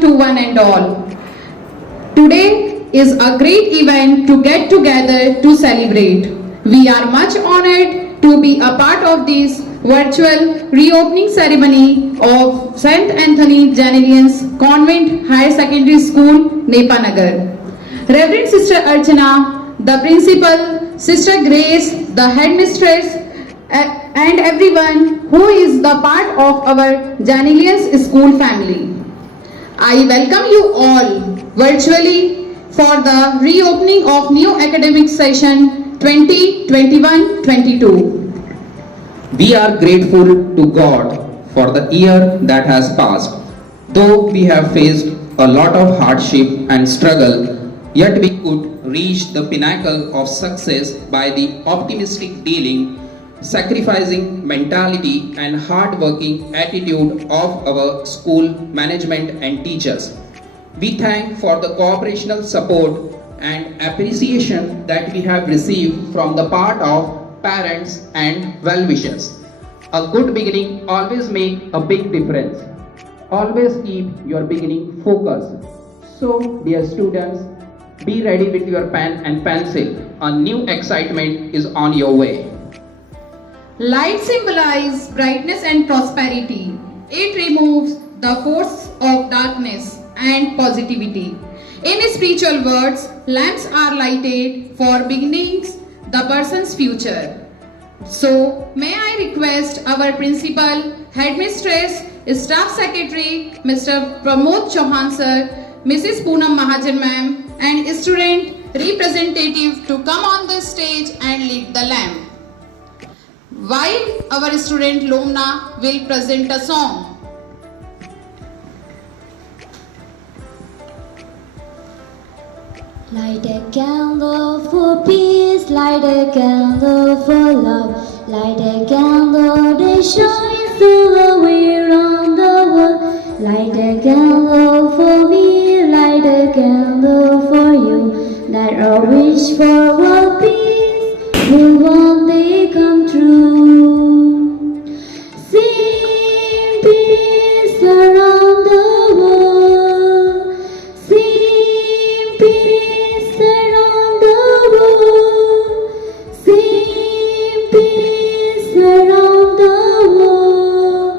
morning to one and all. Today is a great event to get together to celebrate. We are much honored to be a part of this virtual reopening ceremony of St. Anthony Janelians Convent Higher Secondary School, Nepanagar. Reverend Sister Archana, the principal, Sister Grace, the headmistress, and everyone who is the part of our Janelians school family. I welcome you all virtually for the reopening of new academic session 2021-22. We are grateful to God for the year that has passed. Though we have faced a lot of hardship and struggle, yet we could reach the pinnacle of success by the optimistic dealing, sacrificing mentality and hard-working attitude of our school management and teachers. We thank for the cooperational support and appreciation that we have received from the part of parents and well-wishers. A good beginning always makes a big difference. Always keep your beginning focused. So, dear students, be ready with your pen and pencil. A new excitement is on your way. Light symbolizes brightness and prosperity. It removes the force of darkness and positivity. In spiritual words, lamps are lighted for beginnings the person's future. So, may I request our principal, headmistress, staff secretary, Mr. Pramod Chauhan sir, Mrs. Poonam Mahajan ma'am, and student representative to come on the stage and lead the lamp. While our student Lomna will present a song. Light a candle for peace, light a candle for love, light a candle that shines all the way around the world. Light a candle for me, light a candle for you, that our wish for world peace will one day come true. Sing peace around the world, sing peace around the world, sing peace around the world,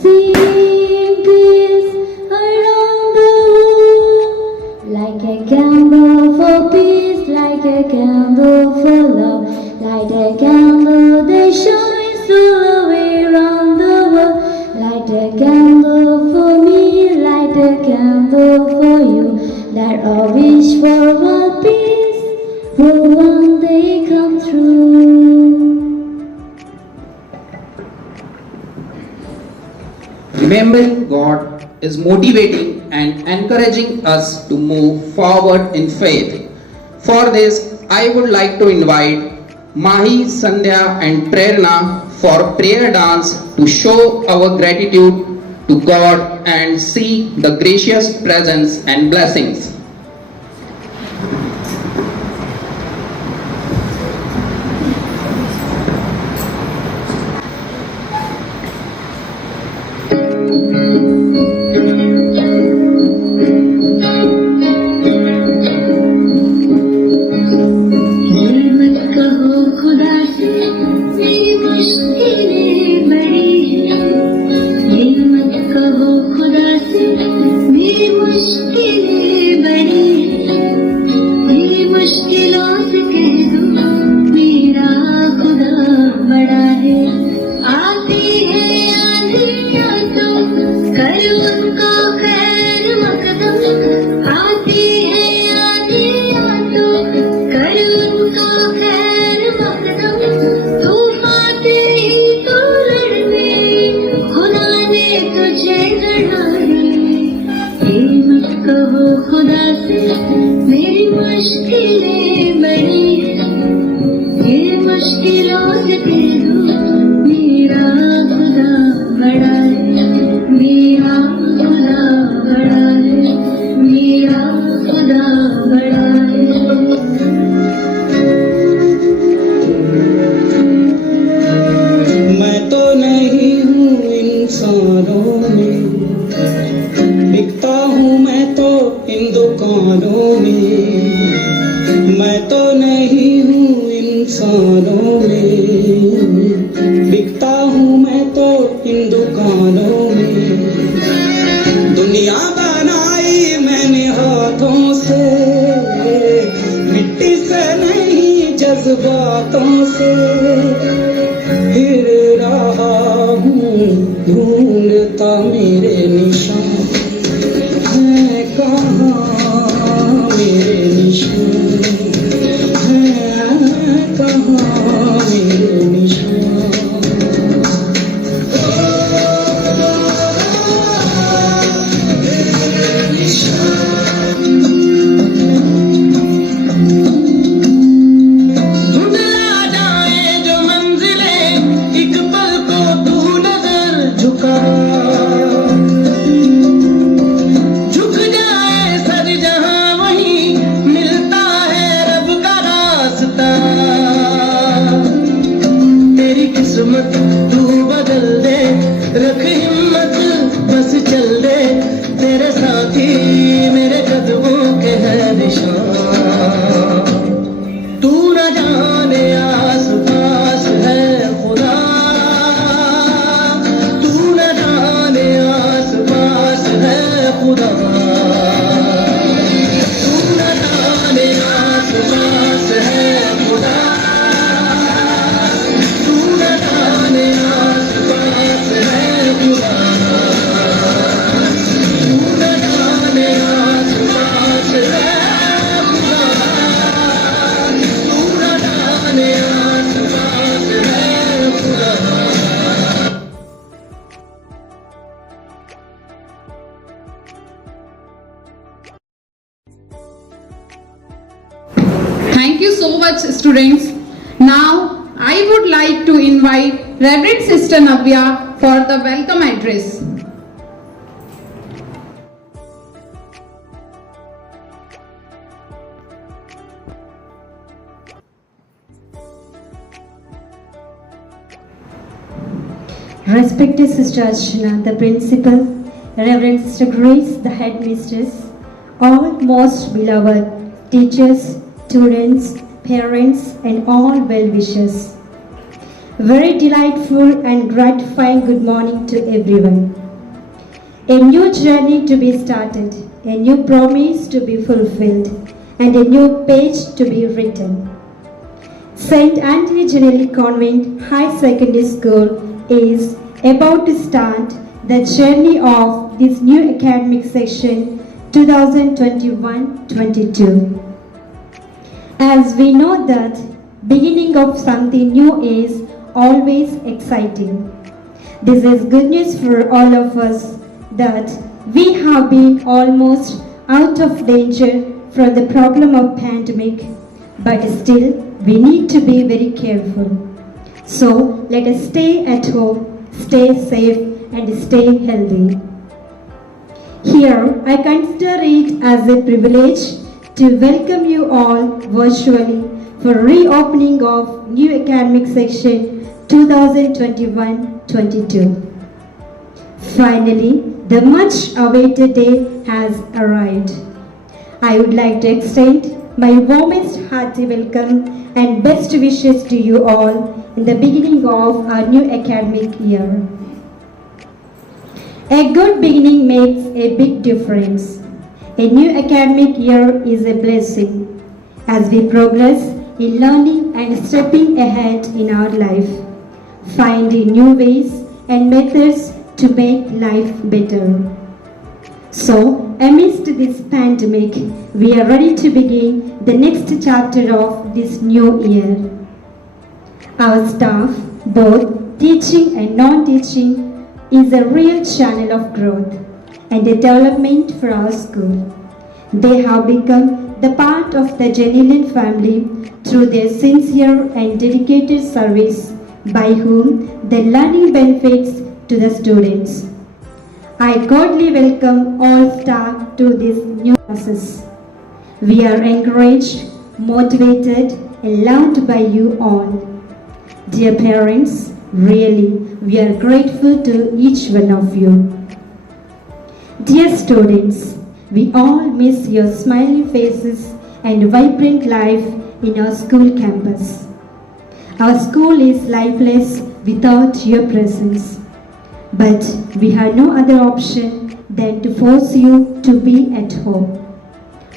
sing peace around the world. Like a candle for peace, like a candle for love, light a candle that shines all the way around the world. Light a candle for me, light a candle for you, that our wish for world peace will one day come true. Remembering God is motivating and encouraging us to move forward in faith. For this, I would like to invite Mahi, Sandhya and Prerna for prayer dance to show our gratitude to God and see the gracious presence and blessings. मुश्किलें दुकानों में, मैं तो नहीं हूँ इंसानों में, बिकता हूँ मैं तो इन दुकानों में। दुनिया बनाई मैंने हाथों से, मिट्टी से नहीं जज्बातों से, फिर रहा हूँ ढूंढता मेरे निशान, है कहाँ मेरे निशान, है कहाँ मेरे निशान। धुंधला जाए जो मंजिलें, एक पल को तू नजर झुका, झुक जाए सर जहां वहीं मिलता है रब का रास्ता। तेरी किस्मत तू बदल दे, रख हिम्मत बस चल दे, तेरे साथी मेरे कदमों के है निशान। तू न जाने आस पास है खुदा, तू न जाने आस पास है खुदा, तू न जाने आस पास है खुदा, तू न जाने आस पास है खुदा, तू न जाने आस पास है खुदा, तू न जाने आस पास है खुदा। Thank you so much, students. Now, I would like to invite Reverend Sister Navya for the welcome address. Respected Sister Archana, the principal, Reverend Sister Grace, the headmistress, all most beloved teachers, students, parents, and all well-wishers. Very delightful and gratifying good morning to everyone. A new journey to be started, a new promise to be fulfilled, and a new page to be written. St. Anthony Genelli Convent High Secondary School is about to start the journey of this new academic session 2021-22. As we know that beginning of something new is always exciting. This is good news for all of us that we have been almost out of danger from the problem of pandemic, but still we need to be very careful. So let us stay at home, stay safe and stay healthy. Here I consider it as a privilege to welcome you all virtually for reopening of new academic session 2021-22. Finally, the much awaited day has arrived. I would like to extend my warmest hearty welcome and best wishes to you all in the beginning of our new academic year. A good beginning makes a big difference. A new academic year is a blessing as we progress in learning and stepping ahead in our life, finding new ways and methods to make life better. So, amidst this pandemic, we are ready to begin the next chapter of this new year. Our staff, both teaching and non-teaching, is a real channel of growth and a development for our school. They have become the part of the Genelian family through their sincere and dedicated service, by whom the learning benefits to the students. I cordially welcome all staff to this new process. We are encouraged, motivated, and loved by you all. Dear parents, really, we are grateful to each one of you. Dear students, We all miss your smiling faces and vibrant life in our school campus. Our school is lifeless without your presence. But we had no other option than to force you to be at home.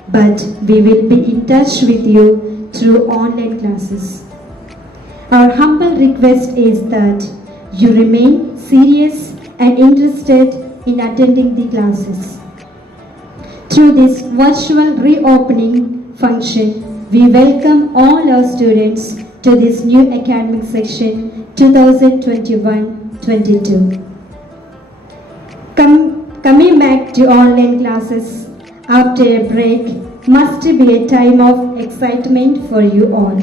But we will be in touch with you through online classes. Our humble request is that you remain serious and interested in attending the classes. Through this virtual reopening function, we welcome all our students to this new academic section 2021-22. Coming back to online classes after a break must be a time of excitement for you all.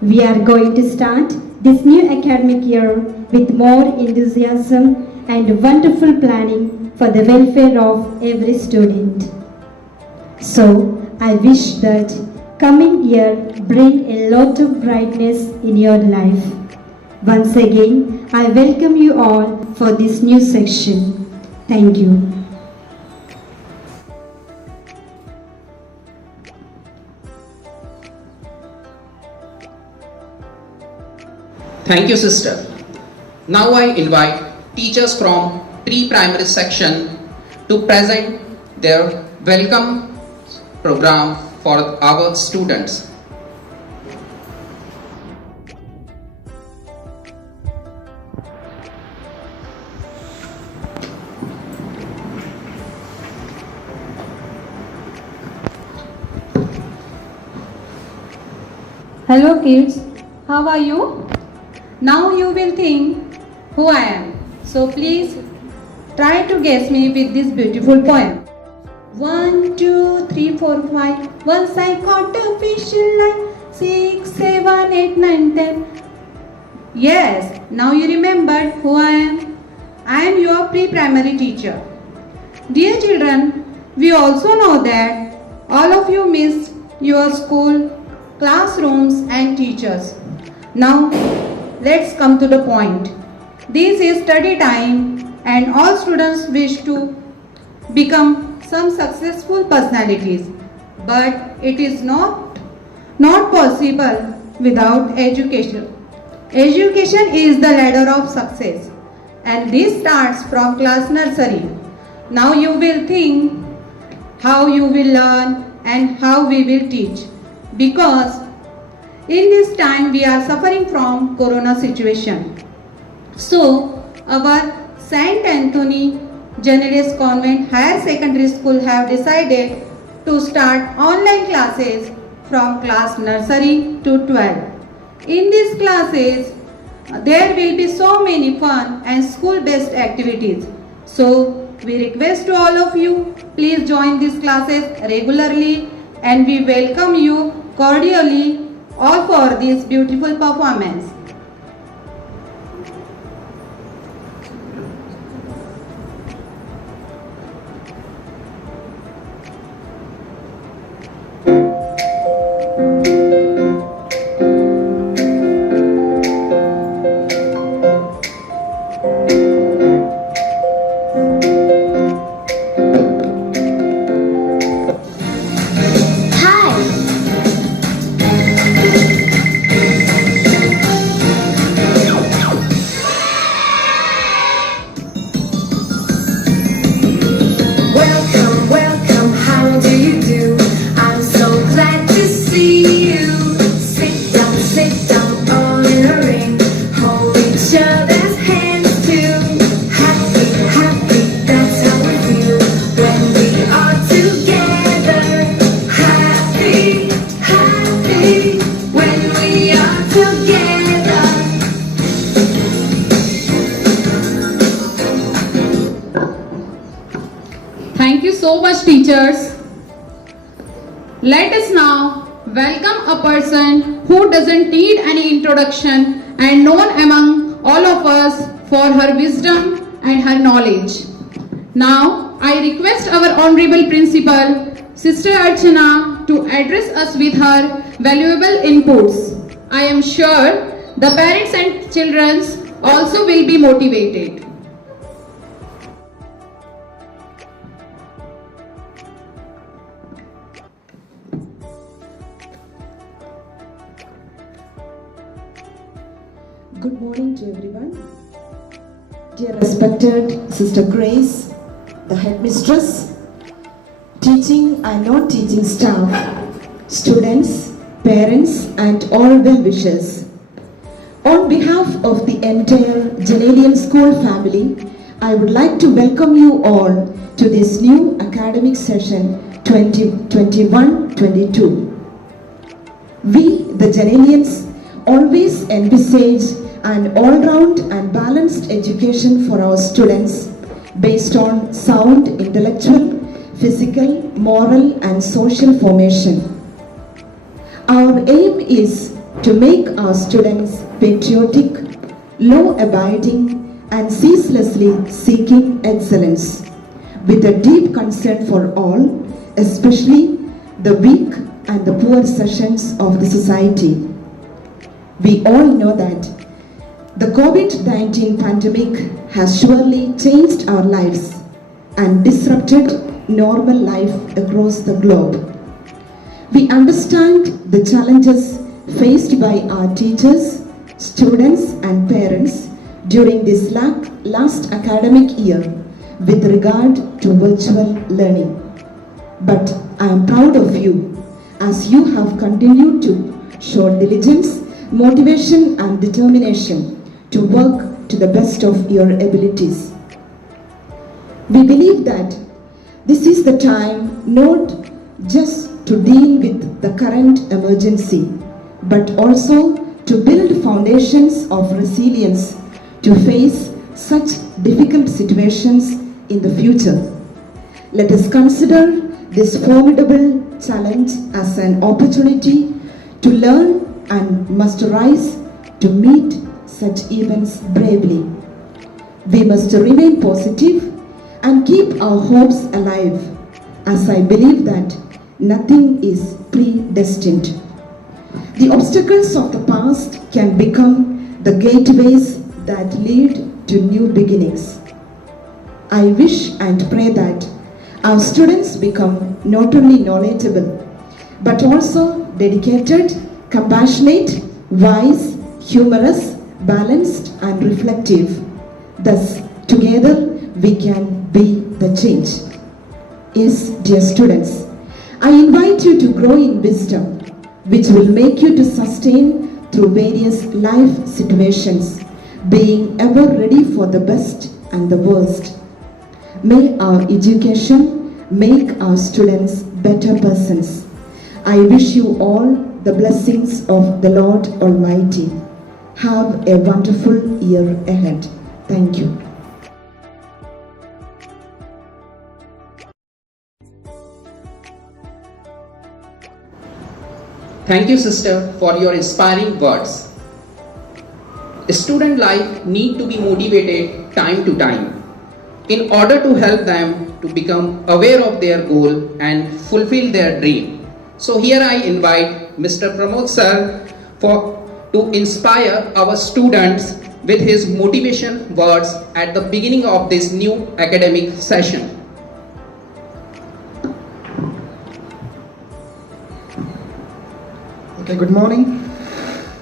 We are going to start this new academic year with more enthusiasm and wonderful planning for the welfare of every student. So, I wish that coming year bring a lot of brightness in your life. Once again, I welcome you all for this new section. Thank you. Thank you, sister. Now I invite teachers from pre-primary section to present their welcome program for our students. Hello kids, how are you? Now you will think who I am. So please try to guess me with this beautiful poem. 1, 2, 3, 4, 5. Once I caught a fish in line. 6, 7, 8, 9, 10. Yes, now you remembered who I am. I am your pre-primary teacher. Dear children, we also know that all of you miss your school, classrooms and teachers. Now, let's come to the point. This is study time and all students wish to become some successful personalities. But it is not possible without education. Education is the ladder of success and this starts from class nursery. Now you will think how you will learn and how we will teach. Because in this time we are suffering from corona situation. So our Saint Anthony Generous Convent Higher Secondary School have decided to start online classes from class nursery to 12. In these classes there will be so many fun and school based activities. So we request to all of you, please join these classes regularly and we welcome you cordially all for this beautiful performance. Thank you so much, teachers. Let us now welcome a person who doesn't need any introduction and known among all of us for her wisdom and her knowledge. Now, I request our Honorable Principal, Sister Archana, to address us with her valuable inputs. I am sure the parents and children also will be motivated. Good morning to everyone. Dear respected Sister Grace, the headmistress, teaching and non-teaching staff, students, parents and all well-wishers. On behalf of the entire Janalian School family, I would like to welcome you all to this new academic session 2021-22. We, the Janalians, always envisage an all-round and balanced education for our students based on sound intellectual, physical, moral and social formation. Our aim is to make our students patriotic, law-abiding and ceaselessly seeking excellence with a deep concern for all, especially the weak and the poor sections of the society. We all know that the COVID-19 pandemic has surely changed our lives and disrupted normal life across the globe. We understand the challenges faced by our teachers, students and parents during this last academic year with regard to virtual learning. But I am proud of you as you have continued to show diligence, motivation and determination to work to the best of your abilities. We believe that this is the time not just to deal with the current emergency, but also to build foundations of resilience to face such difficult situations in the future. Let us consider this formidable challenge as an opportunity to learn and must rise to meet such events bravely. We must remain positive and keep our hopes alive, as I believe that nothing is predestined. The obstacles of the past can become the gateways that lead to new beginnings. I wish and pray that our students become not only knowledgeable, but also dedicated, compassionate, wise, humorous, balanced and reflective. Thus, together we can be the change. Yes, dear students, I invite you to grow in wisdom, which will make you to sustain through various life situations, being ever ready for the best and the worst. May our education make our students better persons. I wish you all the blessings of the Lord Almighty. Have a wonderful year ahead. Thank you. Thank you, sister, for your inspiring words. Student life need to be motivated time to time in order to help them to become aware of their goal and fulfill their dream. So here I invite Mr. Pramod sir to inspire our students with his motivation words at the beginning of this new academic session. Okay, good morning.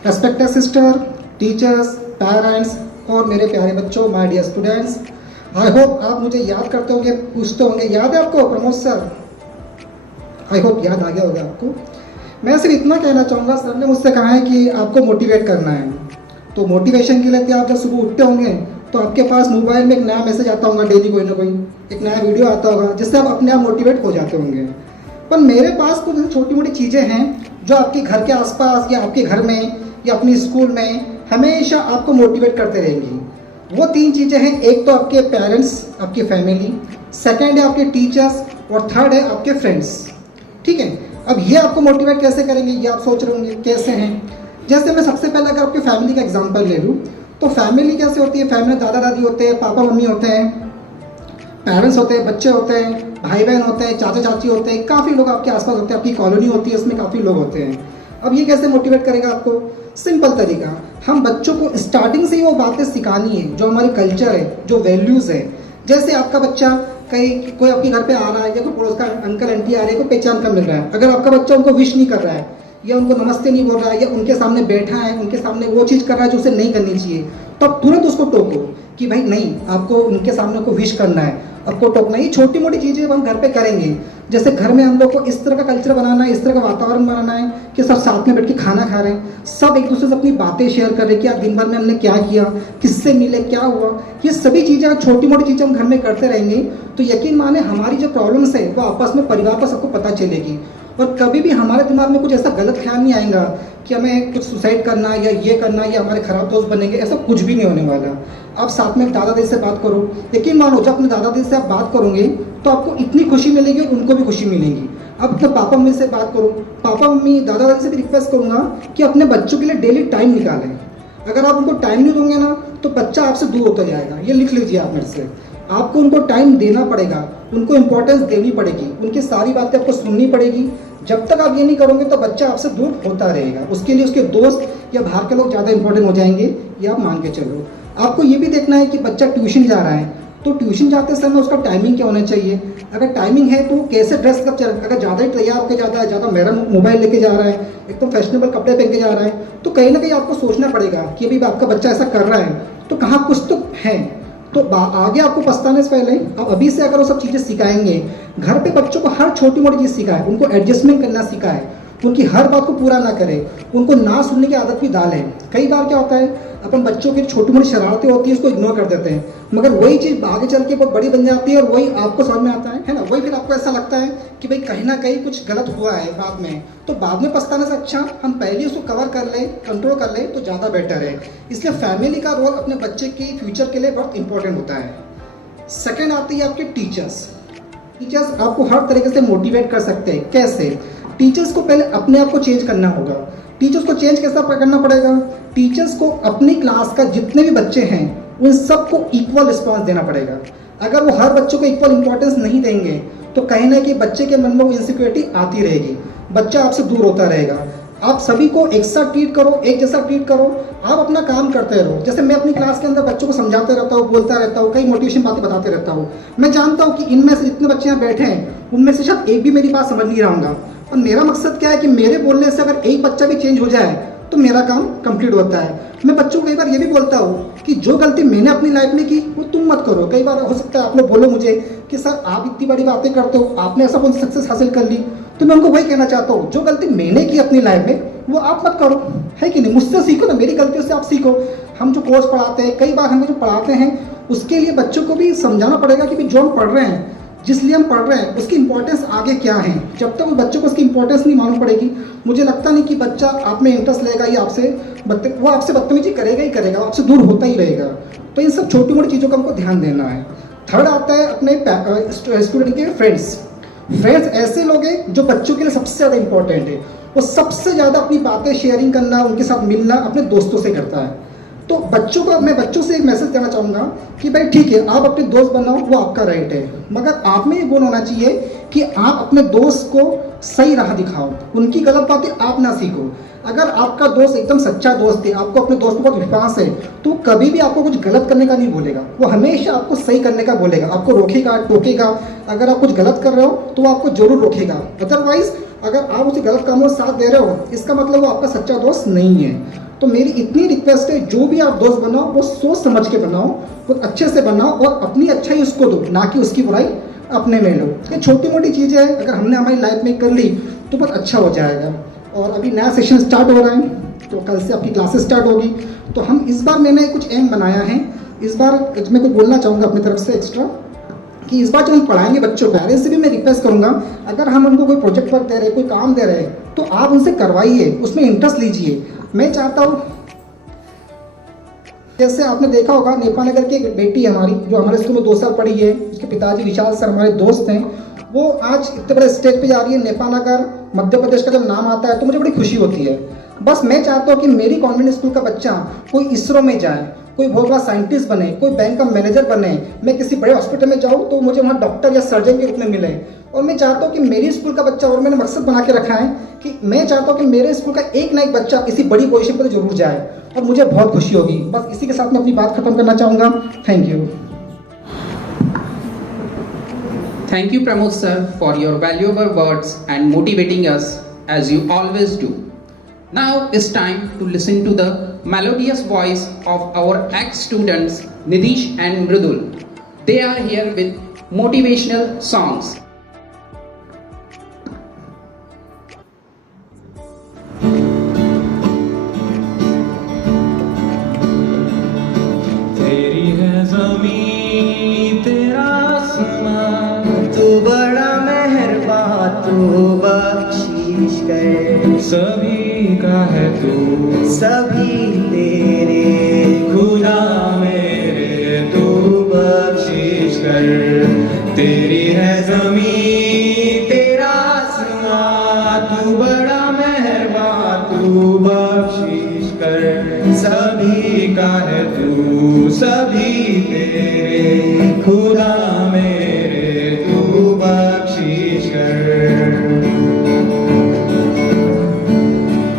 Respected sister, teachers, parents और मेरे प्यारे बच्चों, my dear students. I hope आप मुझे याद करते होंगे, पूछते होंगे, याद है आपको प्रमोद सर? I hope याद आ गया होगा आपको. मैं सिर्फ इतना कहना चाहूँगा, सर ने मुझसे कहा है कि आपको मोटिवेट करना है. तो मोटिवेशन के लिए आप जब सुबह उठते होंगे तो आपके पास मोबाइल में एक नया मैसेज आता होगा, डेली कोई ना कोई एक नया वीडियो आता होगा जिससे आप अपने आप मोटिवेट हो जाते होंगे. पर मेरे पास कुछ छोटी मोटी चीज़ें हैं जो आपके घर के आसपास या आपके घर में या अपनी स्कूल में हमेशा आपको मोटिवेट करते रहेंगी. वो 3 चीज़ें हैं. एक तो आपके पेरेंट्स, आपकी फैमिली, सेकंड है आपके टीचर्स और थर्ड है आपके फ्रेंड्स. ठीक है. अब ये आपको मोटिवेट कैसे करेंगे ये आप सोच रहे होंगे कैसे हैं. जैसे मैं सबसे पहले अगर आपकी फैमिली का एग्जांपल ले लूँ तो फैमिली कैसे होती है. फैमिली दादा दादी होते हैं, पापा मम्मी होते हैं, पेरेंट्स होते हैं, बच्चे होते हैं, भाई बहन होते हैं, चाचा चाची होते हैं, काफ़ी लोग आपके आसपास होते हैं. आपकी कॉलोनी होती है, उसमें काफ़ी लोग होते हैं. अब ये कैसे मोटिवेट करेगा आपको? सिंपल तरीका, हम बच्चों को स्टार्टिंग से ही वो बातें सिखानी है जो हमारी कल्चर है, जो वैल्यूज़ है. जैसे आपका बच्चा कहीं कोई आपके घर पे आ रहा है या कोई पड़ोस का अंकल आंटी आ रहे हैं, कोई पहचान का मिल रहा है, अगर आपका बच्चा उनको विश नहीं कर रहा है या उनको नमस्ते नहीं बोल रहा है, या उनके सामने बैठा है, उनके सामने वो चीज़ कर रहा है जो उसे नहीं करनी चाहिए, तो अब तुरंत उसको टोको कि भाई नहीं, आपको उनके सामने को विश करना है, आपको टोकना है। ये छोटी मोटी चीज़ें हम घर पे करेंगे। जैसे घर में हम लोग को इस तरह का कल्चर बनाना है, इस तरह का वातावरण बनाना है कि सब साथ में बैठ के खाना खा रहे हैं, सब एक दूसरे से अपनी बातें शेयर कर रहे हैं कि आज दिन भर में हमने क्या किया, किससे मिले, क्या हुआ। ये सभी चीज़ें, छोटी मोटी चीज़ें हम घर में करते रहेंगे तो यकीन माने हमारी जो प्रॉब्लम्स है वो आपस में परिवार पर सबको पता चलेगी। और कभी भी हमारे दिमाग में कुछ ऐसा गलत ख्याल नहीं आएगा कि हमें कुछ सुसाइड करना या ये करना या हमारे खराब दोस्त बनेंगे, ऐसा कुछ भी नहीं होने वाला। आप साथ में दादा दादी से बात करो, यकीन मानो जब अपने दादा दादी से आप बात करोगे तो आपको इतनी खुशी मिलेगी, उनको भी खुशी मिलेगी। अब अपने पापा मम्मी से बात करो, पापा मम्मी दादा दादी से भी रिक्वेस्ट करूँगा कि अपने बच्चों के लिए डेली टाइम निकालें। अगर आप उनको टाइम नहीं दोगे ना तो बच्चा आपसे दूर होता जाएगा, ये लिख लीजिए आप मेरे से। आपको उनको टाइम देना पड़ेगा, उनको इम्पोर्टेंस देनी पड़ेगी, उनकी सारी बातें आपको सुननी पड़ेगी। जब तक आप ये नहीं करोगे तो बच्चा आपसे दूर होता रहेगा। उसके लिए उसके दोस्त या बाहर के लोग ज़्यादा इंपॉर्टेंट हो जाएंगे, ये आप मान के चलो। आपको ये भी देखना है कि बच्चा ट्यूशन जा रहा है तो ट्यूशन जाते समय उसका टाइमिंग क्या होना चाहिए। अगर टाइमिंग है तो कैसे ड्रेस कब चल, अगर ज़्यादा ही तैयार होकर जाता है, ज़्यादा मेरा मोबाइल लेके जा रहा है, एकदम फैशनेबल कपड़े पहन के जा रहा है, तो कहीं ना कहीं आपको सोचना पड़ेगा कि अभी आपका बच्चा ऐसा कर रहा है तो कहाँ कुछ तो है। तो आगे आपको पछताने से पहले अब अभी से अगर वो सब चीज़ें सिखाएंगे, घर पे बच्चों को हर छोटी मोटी चीज़ सिखाए, उनको एडजस्टमेंट करना सिखाए, उनकी हर बात को पूरा ना करें, उनको ना सुनने की आदत भी डालें। कई बार क्या होता है अपन बच्चों की छोटी मोटी शरारतें होती है उसको इग्नोर कर देते हैं, मगर वही चीज़ आगे चल के बहुत बड़ी बन जाती है और वही आपको समझ में आता है ना। वही फिर आपको ऐसा लगता है कि भाई कहीं ना कहीं कुछ गलत हुआ है बाद में, तो बाद में पछताने से अच्छा हम पहले उसको कवर कर लें, कंट्रोल कर लें तो ज़्यादा बेटर है। इसलिए फैमिली का रोल अपने बच्चे के फ्यूचर के लिए बहुत इंपॉर्टेंट होता है। सेकेंड आती है आपके टीचर्स। टीचर्स आपको हर तरीके से मोटिवेट कर सकते हैं। कैसे? टीचर्स को पहले अपने आप को चेंज करना होगा। टीचर्स को चेंज कैसा करना पड़ेगा? टीचर्स को अपनी क्लास का जितने भी बच्चे हैं उन सबको इक्वल रिस्पॉन्स देना पड़ेगा। अगर वो हर बच्चों को इक्वल इंपॉर्टेंस नहीं देंगे तो कहीं ना कहीं बच्चे के मन में वो इनसिक्योरिटी आती रहेगी, बच्चा आपसे दूर होता रहेगा। आप सभी को एक साथ ट्रीट करो, एक जैसा ट्रीट करो, आप अपना काम करते रहो। जैसे मैं अपनी क्लास के अंदर बच्चों को समझाते रहता हूँ, बोलता रहता हूँ, कई मोटिवेशन बातें बताते रहता हूँ। मैं जानता हूँ कि इनमें से जितने बच्चे यहाँ बैठे हैं उनमें से शायद एक भी मेरी बात समझ नहीं रहा होगा, और मेरा मकसद क्या है कि मेरे बोलने से अगर एक बच्चा भी चेंज हो जाए तो मेरा काम कंप्लीट होता है। मैं बच्चों को कई बार ये भी बोलता हूँ कि जो गलती मैंने अपनी लाइफ में की वो तुम मत करो। कई बार हो सकता है आप लोग बोलो मुझे कि सर आप इतनी बड़ी बातें करते हो, आपने ऐसा बहुत सक्सेस हासिल कर ली, तो मैं उनको वही कहना चाहता हूँ जो गलती मैंने की अपनी लाइफ में वो आप मत करो, है कि नहीं। मुझसे सीखो ना, मेरी गलतियों से आप सीखो। हम जो कोर्स पढ़ाते हैं, कई बार हमें जो पढ़ाते हैं उसके लिए बच्चों को भी समझाना पड़ेगा कि जो हम पढ़ रहे हैं, जिस लिए हम पढ़ रहे हैं उसकी इंपॉर्टेंस आगे क्या है। जब तक उस बच्चों को उसकी इंपॉर्टेंस नहीं मालूम पड़ेगी, मुझे लगता नहीं कि बच्चा आप में इंटरेस्ट लेगा या वो आपसे बदतमीजी करेगा ही करेगा, आपसे दूर होता ही रहेगा। तो इन सब छोटी मोटी चीज़ों का हमको ध्यान देना है। थर्ड आता है अपने स्टूडेंट के फ्रेंड्स। फ्रेंड्स ऐसे लोग हैं जो बच्चों के लिए सबसे ज़्यादा इंपॉर्टेंट है। वो सबसे ज़्यादा अपनी बातें शेयरिंग करना, उनके साथ मिलना अपने दोस्तों से करता है। तो मैं बच्चों से एक मैसेज देना चाहूँगा कि भाई ठीक है आप अपने दोस्त बनाओ, वो आपका राइट है, मगर आप में ये गुण होना चाहिए कि आप अपने दोस्त को सही राह दिखाओ, उनकी गलत बातें आप ना सीखो। अगर आपका दोस्त एकदम सच्चा दोस्त है, आपको अपने दोस्त पर बहुत विश्वास है, तो कभी भी आपको कुछ गलत करने का नहीं बोलेगा, वो हमेशा आपको सही करने का बोलेगा, आपको रोकेगा, टोकेगा। अगर आप कुछ गलत कर रहे हो तो वो आपको जरूर रोकेगा। अदरवाइज अगर आप उसे गलत कामों में साथ दे रहे हो, इसका मतलब वो आपका सच्चा दोस्त नहीं है। तो मेरी इतनी रिक्वेस्ट है, जो भी आप दोस्त बनाओ वो सोच समझ के बनाओ, वो अच्छे से बनाओ और अपनी अच्छाई उसको दो, ना कि उसकी बुराई अपने में लो। ये छोटी मोटी चीज़ें हैं, अगर हमने हमारी लाइफ में कर ली तो बहुत अच्छा हो जाएगा। और अभी नया सेशन स्टार्ट हो रहा है, तो कल से आपकी क्लासेस स्टार्ट होगी। तो हम इस बार मैंने कुछ एम बनाया है। इस बार मैं कुछ बोलना चाहूँगा अपनी तरफ से एक्स्ट्रा कि इस बार जो हम पढ़ाएंगे बच्चों को, पेरेंट्स से भी मैं रिक्वेस्ट करूँगा, अगर हम उनको कोई प्रोजेक्ट वर्क दे रहे हैं, कोई काम दे रहे हैं, तो आप उनसे करवाइए, उसमें इंटरेस्ट लीजिए। मैं चाहता हूँ, जैसे आपने देखा होगा नेपाल नगर की एक बेटी है हमारी, जो हमारे स्कूल में 2 साल पढ़ी है, उसके पिताजी विशाल सर हमारे दोस्त हैं, वो आज इतने बड़े स्टेज पे जा रही है। नेपाल नगर मध्य प्रदेश का जब नाम आता है तो मुझे बड़ी खुशी होती है। बस मैं चाहता हूँ कि मेरी कॉन्वेंट स्कूल का बच्चा कोई इसरो में जाए, कोई बहुत बड़ा साइंटिस्ट बने, कोई बैंक का मैनेजर बने, मैं किसी बड़े हॉस्पिटल में जाऊँ तो मुझे वहाँ डॉक्टर या सर्जन के रूप में मिले। और मैं चाहता हूँ कि मेरी स्कूल का बच्चा, और मैंने मकसद बना के रखा है कि मैं चाहता हूँ कि मेरे स्कूल का एक ना एक बच्चा किसी बड़ी पोजीशन पर जरूर जाए, और मुझे बहुत खुशी होगी। बस इसी के साथ मैं अपनी बात खत्म करना चाहूँगा। Thank you. Thank you, Pramod sir, for your valuable words and motivating us as you always do. Now it's time to listen to the melodious voice of our ex-students Nidish and Mridul. They are here with motivational songs. तेरी है ज़मीं तेरा आसमां, तू बड़ा मेहरबान, तू बख्शीश कर, सभी का है तू, सभी तेरे, खुदा मेरे तू बख्शीश कर। तेरी है ज़मीं तेरा आसमां, तू बड़ा मेहरबान, तू बख्शीश कर, सभी का है तू, सभी तेरे, खुदा मेरे तू बख्शीश कर।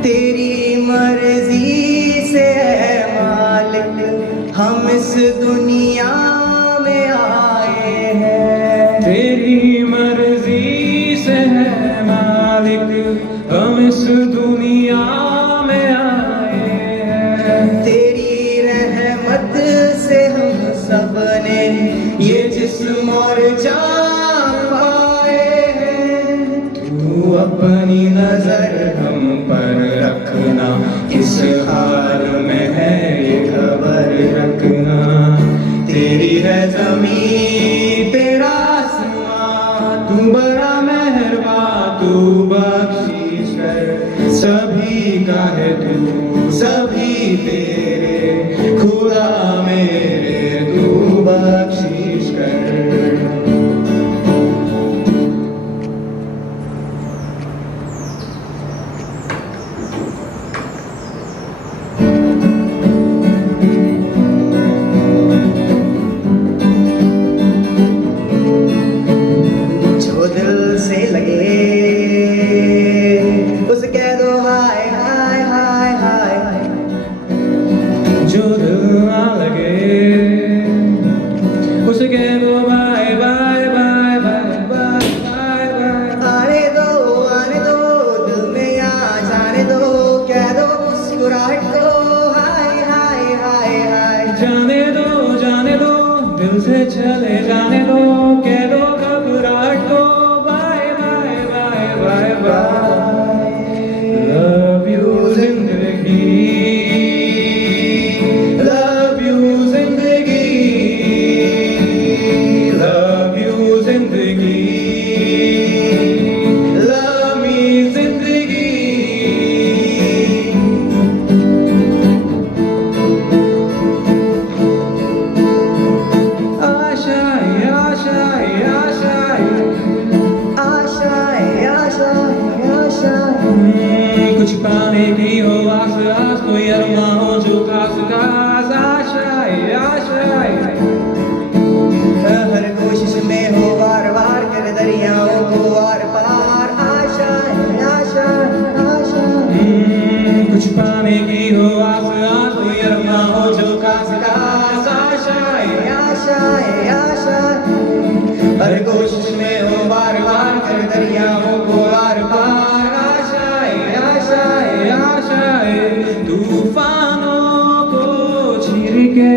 तेरी मर्जी से है मालिक हम इस दुनिया में आए हैं, तेरी मर्जी से है मालिक हम इस दुनिया में आए हैं। तेरी रहमत से हम सब ने ये जिस्म और जान पाए हैं। तू अपनी नजर हम पर रखना, किस हाल में है ये खबर रखना। तेरी है ज़मीं तेरा आसमां, तू बड़ा मेहरबान, तू बख्शीश कर, सभी का है तू, सभी तेरे, खुदा मेरे तू बख्शीश कर। जो दिल से लगे उसे कह दो हाय हाय हाय हाय, जो दिल ना लगे उसे कह दो bye bye bye bye bye bye bye. आने दो दिल में यहाँ जाने दो, कह दो मुस्कुराहट को हाय हाय हाय हाय। जाने दो दिल से चले जाने दो, कह दो घबराहट को bye bye bye bye bye. Love you जिंदगी, लव यू जिंदगी, लव यू जिंदगी, लव मी जिंदगी। आशाएं आशाएं आशाएं आशाएं आशाएं आशाएं, कुछ पाने की हो आस आस, कोई अरमा हो जो खास खास। आशाएं आशाएं हर कोशिश में हो वार वार कर दरियाओं को आर पार। आशाएं आशाएं आशाएं, कुछ पाने की हो आस आस, कोई अरमा हो जो खास खास। आशाएं आशाएं आशाएं हर कोशिश में हो बार बार कर दरियाओं को आर पार। आशाएं आशाएं आशाएं तूफानों को चीर के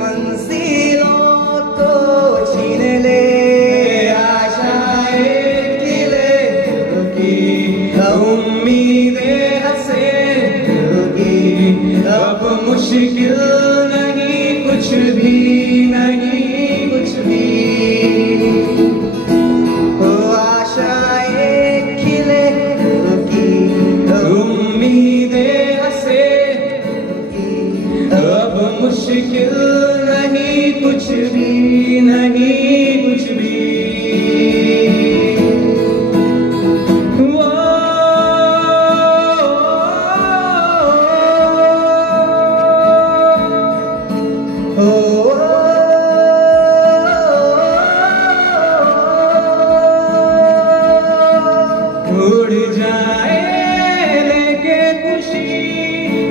मंजिलों को छीन ले। आशाएं खिले की उम्मीदें हंसे की, अब मुश्किल नहीं कुछ भी नहीं कुछ भी। ओ आशाएं खिले की उम्मीदें हंसे की, अब मुश्किल नहीं कुछ भी नहीं कुछ भी। उड़ जाए लेके खुशी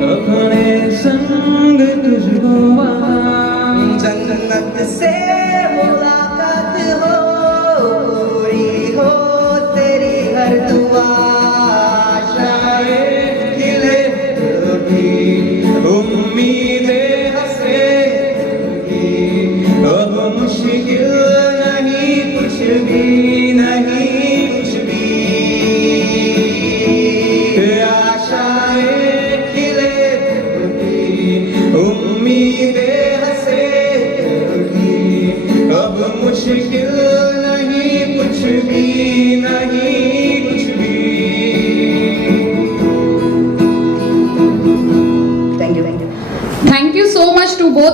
अपने संग तुझको वहाँ, जन्नत से मुलाकात हो, पूरी हो तेरी हर दुआ। आशाएं खिले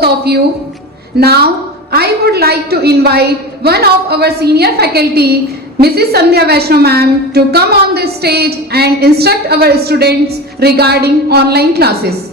both of you. Now, I would like to invite one of our senior faculty, Mrs. Sandhya Vaishno ma'am, to come on this stage and instruct our students regarding online classes.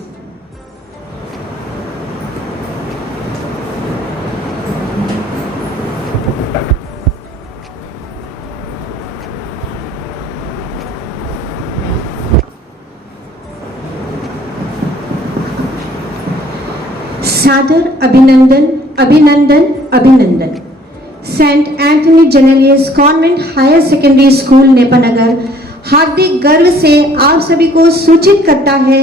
सादर अभिनंदन अभिनंदन अभिनंदन। सेंट एंथनी जेनेलियस convent higher secondary school Nepanagar हार्दिक गर्व से आप सभी को सूचित करता है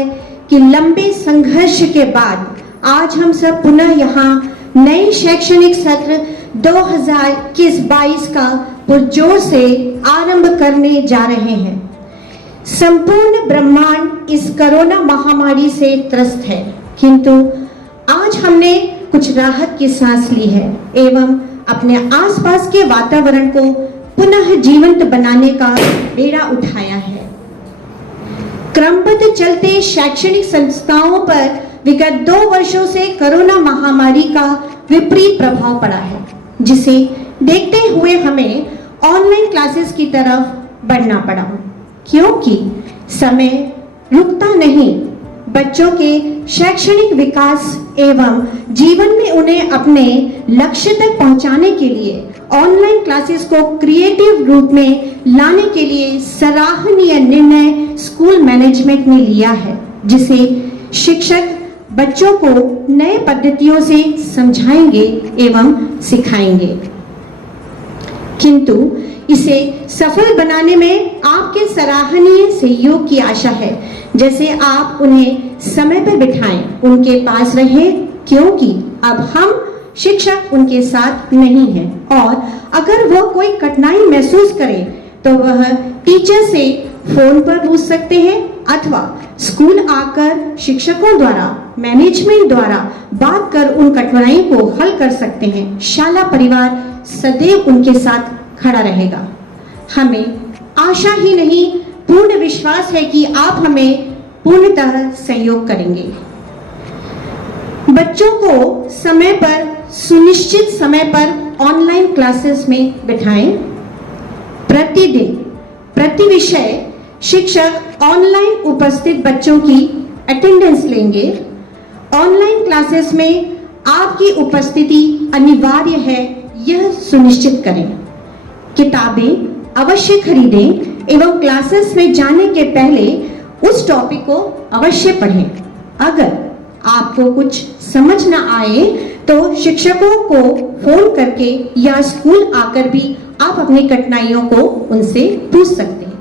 कि लंबे संघर्ष के बाद आज हम सब पुनः यहाँ नए शैक्षणिक सत्र 2021-22 का पुरजोर से आरंभ करने जा रहे हैं। संपूर्ण ब्रह्मांड इस कोरोना महामारी से त्रस्त है, किंतु आज हमने कुछ राहत की सांस ली है एवं अपने आसपास के वातावरण को पुनः जीवंत बनाने का बेड़ा उठाया है। क्रमबद्ध चलते शैक्षणिक संस्थाओं पर विगत 2 वर्षों से कोरोना महामारी का विपरीत प्रभाव पड़ा है, जिसे देखते हुए हमें ऑनलाइन क्लासेस की तरफ बढ़ना पड़ा, क्योंकि समय रुकता नहीं। बच्चों के शैक्षणिक विकास एवं जीवन में उन्हें अपने लक्ष्य तक पहुंचाने के लिए ऑनलाइन क्लासेस को क्रिएटिव रूप में लाने के लिए सराहनीय निर्णय स्कूल मैनेजमेंट ने लिया है, जिसे शिक्षक बच्चों को नए पद्धतियों से समझाएंगे एवं सिखाएंगे। किंतु इसे सफल बनाने में आपके सराहनीय सहयोग की आशा है। जैसे आप उन्हें समय पर बिठाएं, उनके पास रहें, क्योंकि अब हम शिक्षक उनके साथ नहीं हैं और अगर वह कोई कठिनाई महसूस करें तो वह टीचर से फोन पर पूछ सकते हैं अथवा स्कूल आकर शिक्षकों द्वारा मैनेजमेंट द्वारा बात कर उन कठिनाई को हल कर सकते हैं। शाला परिवार सदैव उनके साथ खड़ा रहेगा। हमें आशा ही नहीं पूर्ण विश्वास है कि आप हमें पूर्णतः सहयोग करेंगे। बच्चों को समय पर सुनिश्चित समय पर ऑनलाइन क्लासेस में बिठाएं। प्रतिदिन प्रति विषय शिक्षक ऑनलाइन उपस्थित बच्चों की अटेंडेंस लेंगे। ऑनलाइन क्लासेस में आपकी उपस्थिति अनिवार्य है, यह सुनिश्चित करें। किताबें अवश्य खरीदें एवं क्लासेस में जाने के पहले उस टॉपिक को अवश्य पढ़ें। अगर आपको कुछ समझ न आए तो शिक्षकों को फोन करके या स्कूल आकर भी आप अपनी कठिनाइयों को उनसे पूछ सकते हैं।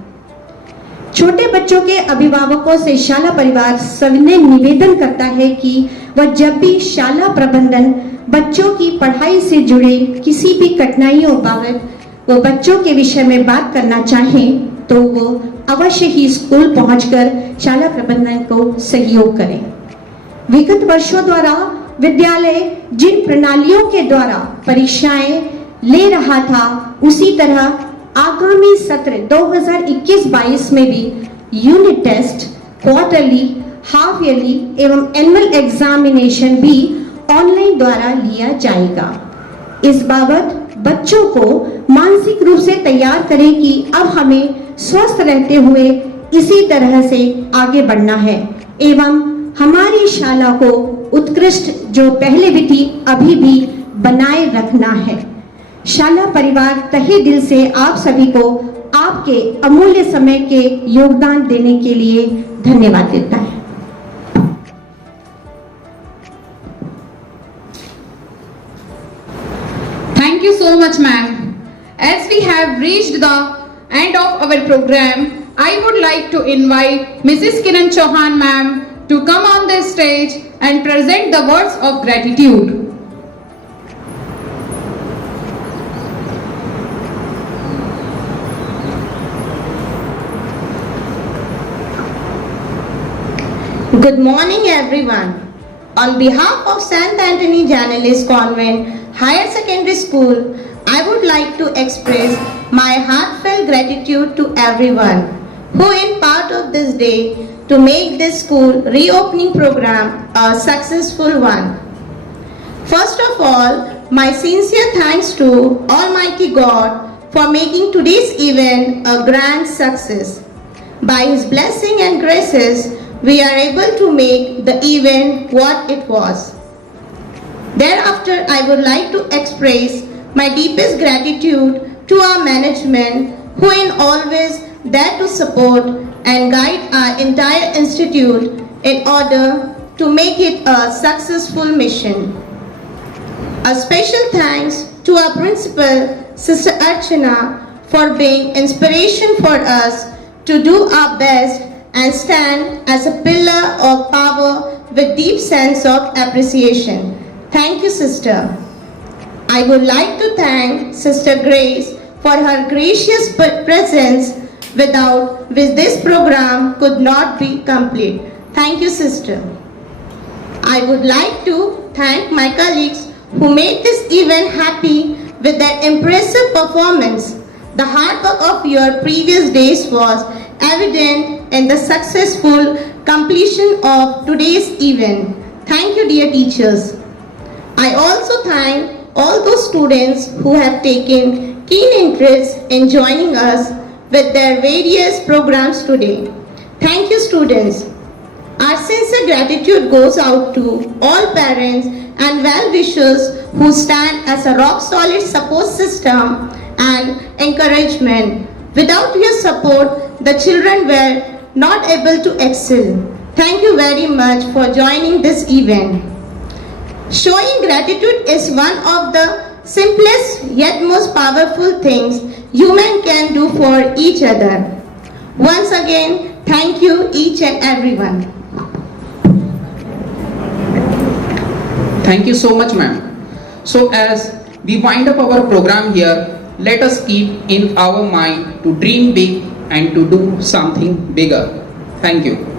छोटे बच्चों के अभिभावकों से शाला परिवार सविनय निवेदन करता है कि वह जब भी शाला प्रबंधन बच्चों की पढ़ाई से जुड़े किसी भी कठिनाइयों बाबत वो बच्चों के विषय में बात करना चाहें तो वो अवश्य ही स्कूल पहुंचकर शाला प्रबंधन को सहयोग करें। विगत वर्षों द्वारा विद्यालय जिन प्रणालियों के द्वारा परीक्षाएं ले रहा था, उसी तरह आगामी सत्र 2021-22 में भी unit test, quarterly, half yearly एवं एनुअल एग्जामिनेशन भी ऑनलाइन द्वारा लिया जाएगा। इस बाबत बच्चों को मानसिक रूप से तैयार करें कि अब हमें स्वस्थ रहते हुए इसी तरह से आगे बढ़ना है एवं हमारी शाला को उत्कृष्ट जो पहले भी थी अभी भी बनाए रखना है। शाला परिवार तहे दिल से आप सभी को आपके अमूल्य समय के योगदान देने के लिए धन्यवाद देता है। Thank you so much, ma'am. As we have reached the end of our program, I would like to invite Mrs. Kiran Chauhan, ma'am, to come on the stage and present the words of gratitude. Good morning, everyone. On behalf of St. Anthony Janelis Convent Higher Secondary School, I would like to express my heartfelt gratitude to everyone who is part of this day to make this school reopening program a successful one. First of all, my sincere thanks to Almighty God for making today's event a grand success. By His blessing and graces, we are able to make the event what it was. Thereafter, I would like to express my deepest gratitude to our management who are always there to support and guide our entire institute in order to make it a successful mission. A special thanks to our principal, Sister Archana, for being inspiration for us to do our best and stand as a pillar of power with deep sense of appreciation. Thank you, Sister. I would like to thank Sister Grace for her gracious presence without which this program could not be complete. Thank you, Sister. I would like to thank my colleagues who made this event happy with their impressive performance. The hard work of your previous days was evident in the successful completion of today's event. Thank you, dear teachers. I also thank all those students who have taken keen interest in joining us with their various programs today. Thank you, students. Our sincere gratitude goes out to all parents and well-wishers who stand as a rock-solid support system and encouragement. Without your support, the children were not able to excel. Thank you very much for joining this event. Showing gratitude is one of the simplest yet most powerful things human can do for each other. Once again, thank you each and everyone. Thank you so much, ma'am. So as we wind up our program here, let us keep in our mind to dream big and to do something bigger. Thank you.